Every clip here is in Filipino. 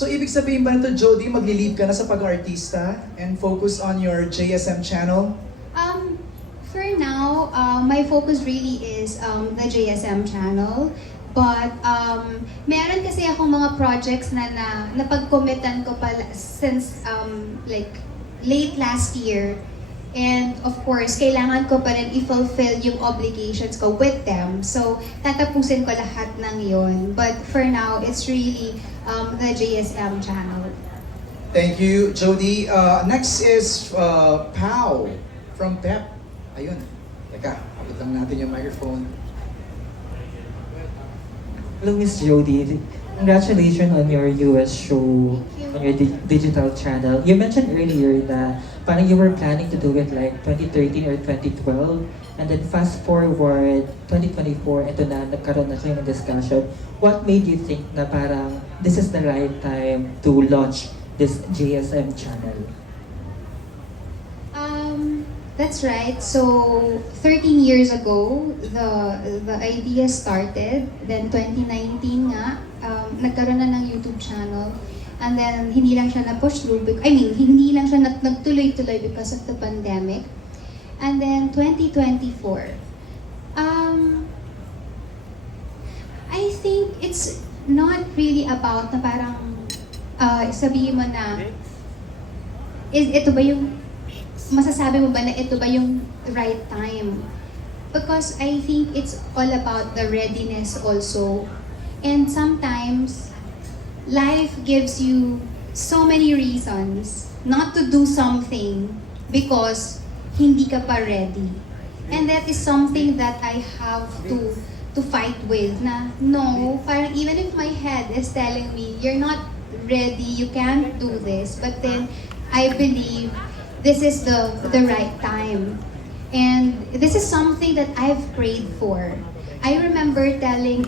So ibig sabihin ba nito, Jody, magli-leave ka na sa pag-artista and focus on your JSM channel? Um, for now, my focus really is the JSM channel. But meron kasi akong mga projects na napag-committan ko pala since like late last year. And of course, kailangan ko pa rin i-fulfill yung obligations ko with them. So, tatapusin ko lahat ng yon. But for now, it's really the JSM channel. Thank you, Jody. Next is Pau from Pep. Ayun. Teka, abot lang natin yung microphone. Hello, Miss Jody. Congratulations on your US show, on your digital channel. You mentioned earlier that parang you were planning to do it like 2013 or 2012, and then fast forward 2024, ito na, nagkaroon na kayo ng discussion. What made you think na parang this is the right time to launch this JSM channel? That's right. So, 13 years ago, the idea started. Then 2019 nga, nagkaroon na ng YouTube channel. And then, hindi lang siya na-push through. Hindi lang siya nagtuloy-tuloy because of the pandemic. And then, 2024. I think it's not really about na parang sabihin mo na, ito ba yung masasabi mo ba na ito ba yung right time? Because I think it's all about the readiness also. And sometimes, life gives you so many reasons not to do something because hindi ka pa ready. And that is something that I have to fight with na no, parang even if my head is telling me, you're not ready, you can't do this, but then I believe this is the right time. And this is something that I've prayed for. I remember telling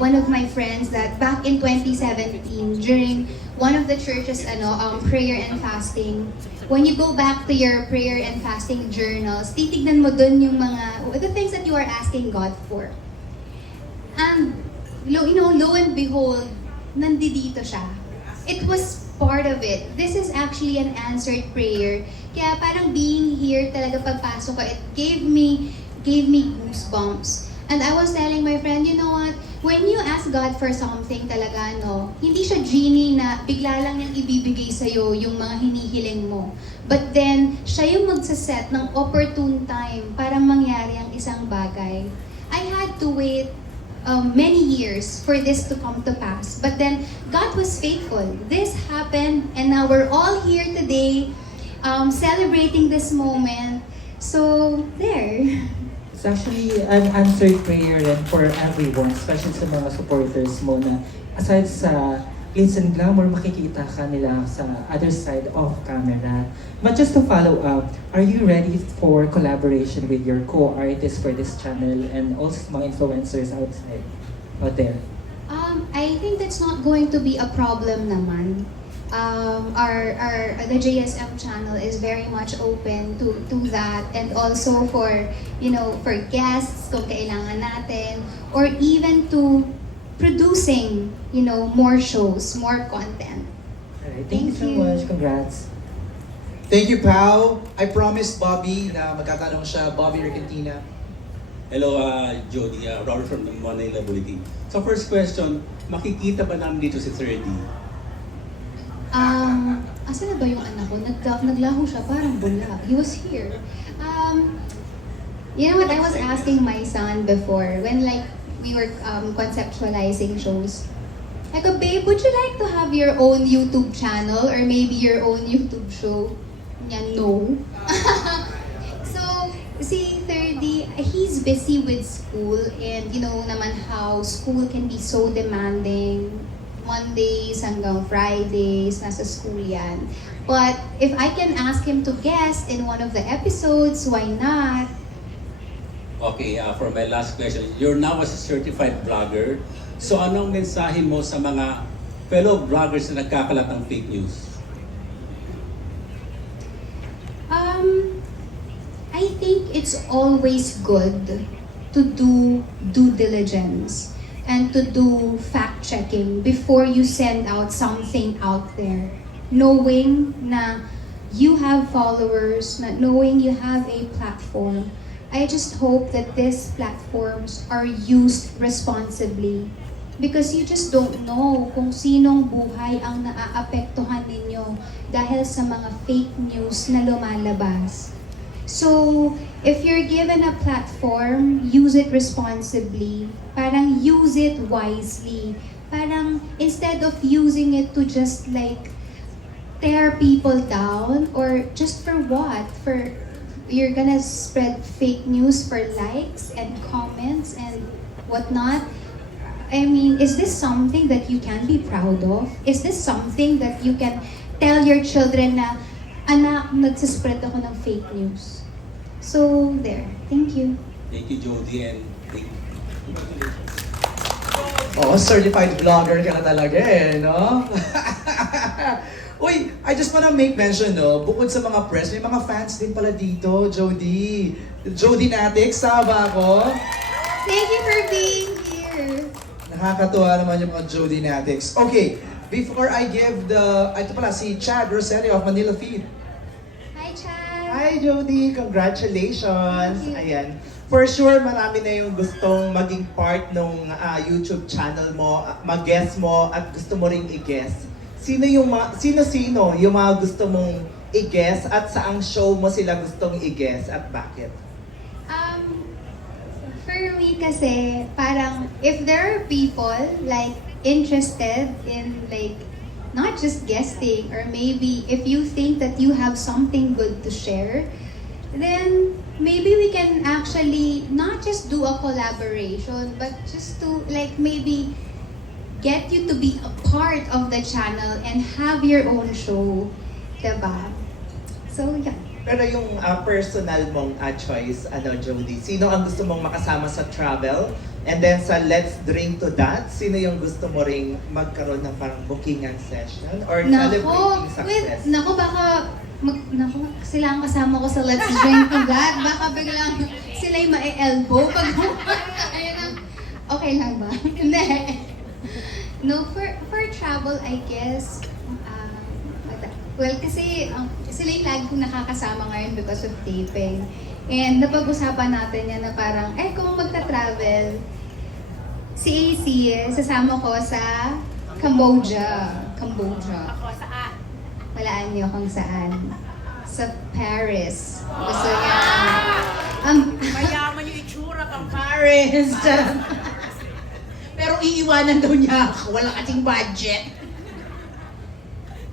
one of my friends that back in 2017, during one of the church's prayer and fasting, when you go back to your prayer and fasting journals, titignan mo dun yung the things that you are asking God for. And lo and behold, nandito siya. It was part of it. This is actually an answered prayer. Kaya parang being here talaga pagpasok ko, it gave me goosebumps. And I was telling my friend, you know what? When you ask God for something talaga, no, hindi siya genie na bigla lang niyang ibibigay sa'yo yung mga hinihiling mo. But then, siya yung magsaset ng opportune time para mangyari ang isang bagay. I had to wait many years for this to come to pass. But then, God was faithful. This happened, and now we're all here today celebrating this moment. So, there. It's actually an answered prayer rin for everyone, especially sa mga supporters mo na aside sa glitz and glamour, makikita ka nila sa other side of camera. But just to follow up, are you ready for collaboration with your co-artists for this channel and also mga influencers out there? I think that's not going to be a problem naman. The JSM channel is very much open to that, and also for guests kung kailangan natin, or even to producing more shows, more content. Alright, thank you so much. Congrats. Thank you, Pau. I promised Bobby na magtatanong siya, Bobby Recantina. Hello, Jody. Robert from Manila, Bulletin. So first question, makikita ba namin dito si 3D? Asa na ba yung anak ko? Naglaho siya, parang bula. He was here. You know what, I was asking my son before, when we were conceptualizing shows. I go, babe, would you like to have your own YouTube channel or maybe your own YouTube show? Niya, no. So, si 30, he's busy with school, and you know naman how school can be so demanding. Mondays hanggang Fridays, nasa school yan. But if I can ask him to guest in one of the episodes, why not? Okay, for my last question, you're now a certified vlogger. So anong mensahe mo sa mga fellow vloggers na nagkakalat ng fake news? I think it's always good to do due diligence. and to do fact-checking before you send out something out there. Knowing na you have followers, na knowing you have a platform. I just hope that these platforms are used responsibly. Because you just don't know kung sinong buhay ang naaapektuhan ninyo dahil sa mga fake news na lumalabas. So, if you're given a platform, use it responsibly. Parang use it wisely. Parang instead of using it to just like tear people down, or just for what? For you're gonna spread fake news for likes and comments and whatnot. I mean, is this something that you can be proud of? Is this something that you can tell your children na, anak, nagsispread ako ng fake news? So, there. Thank you. Thank you, Jody, and thank you. Oh, certified vlogger ka na talaga eh, no? Uy, I just wanna make mention, no? Bukod sa mga press, may mga fans din pala dito, Jody. Jody Natix, tama ba ako? Thank you for being here. Nakakatuwa naman yung mga Jody Natix. Okay, before I give ito pala, si Chad Rosario of Manila Feed. Hi, Chad. Hi Jody, congratulations! Thank you. Ayan. For sure, marami na yung gustong maging part ng YouTube channel mo, mag-guest mo, at gusto mo ring i-guest. Sino-sino yung mga gusto mong i-guest at saang show mo sila gustong i-guest at bakit? For me kasi, parang if there are people like interested in like not just guesting, or maybe if you think that you have something good to share, then maybe we can actually not just do a collaboration, but just to like maybe get you to be a part of the channel and have your own show, diba? So yeah. Pero yung personal mong choice, Jody, sino ang gusto mong makasama sa travel? And then sa Let's Drink to That, sino yung gusto mo ring magkaroon ng parang bookingan session? Or celebrating success? Nako, sila ang kasama ko sa Let's Drink to That. Baka biglang sila yung ma-elbow pag ayun ang, okay lang ba? Hindi. No, for travel, I guess, well, kasi sila yung lagi kong nakakasama ngayon because of taping. And napag-usapan natin yan na parang, kung magta-travel, si AC, sasama ko sa Cambodia. Ako, saan? Walaan niyo kung saan. Sa Paris. Gusto niya. Mayaman yung itsura pang Paris. Pero iiwanan daw niya ako. Wala kasing budget.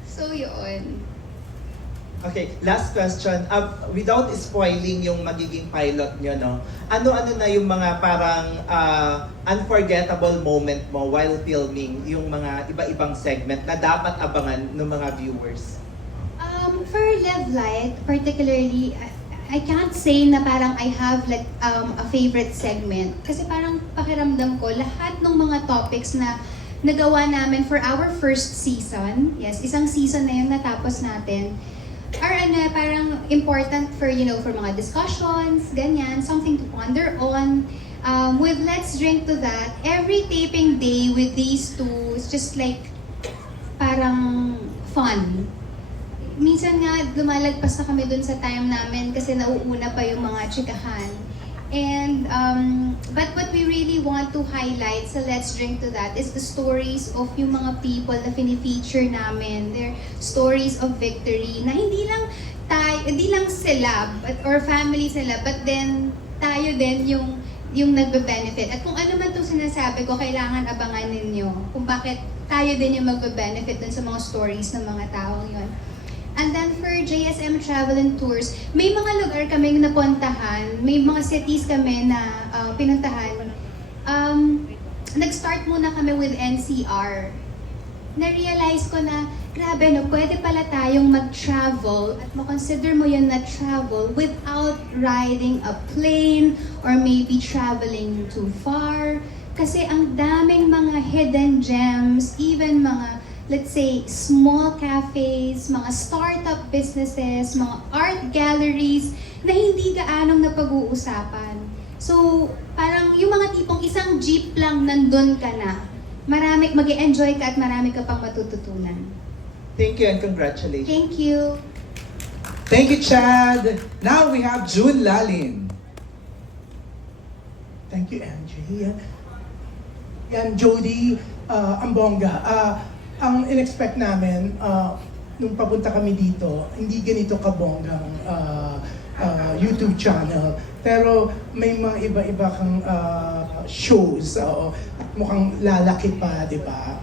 So yun. Okay, last question. Without spoiling yung magiging pilot nyo, no? Ano-ano na yung mga parang unforgettable moment mo while filming yung mga iba-ibang segment na dapat abangan ng mga viewers? For Live Light, particularly, I can't say na parang I have like a favorite segment. Kasi parang pakiramdam ko, lahat ng mga topics na nagawa namin for our first season, yes, isang season na yung natapos natin, are parang important for, for mga discussions, ganyan, something to ponder on. With Let's Drink to That, every taping day with these two is just like parang fun. Minsan nga, lumalagpas na kami dun sa time namin kasi nauuna pa yung mga chikahan. And, but what we really want to highlight sa Let's Drink to That is the stories of yung mga people na fini-feature namin. Their stories of victory na hindi lang sila, or family sila, but then tayo din yung nagbe-benefit. At kung ano man itong sinasabi ko, kailangan abangan ninyo kung bakit tayo din yung magbe-benefit dun sa mga stories ng mga taong yun. And then for JSM Travel and Tours, may mga lugar kaming napuntahan, may mga cities kami na pinuntahan. Nag-start muna kami with NCR. Na-realize ko na, grabe no, pwede pala tayong mag-travel at makonsider mo yun na travel without riding a plane or maybe traveling too far. Kasi ang daming mga hidden gems, even mga let's say, small cafes, mga startup businesses, mga art galleries na hindi gaanong napag-uusapan. So, parang yung mga tipong isang jeep lang nandun ka na. Marami, mag-enjoy ka at marami ka pang matututunan. Thank you and congratulations. Thank you. Thank you, Chad. Now we have June Lalin. Thank you, MJ. Yan, Jody, ang bongga. Ang in-expect namin, nung papunta kami dito, hindi ganito kabonggang YouTube channel. Pero may mga iba-iba kang shows. Mukhang lalaki pa, di ba?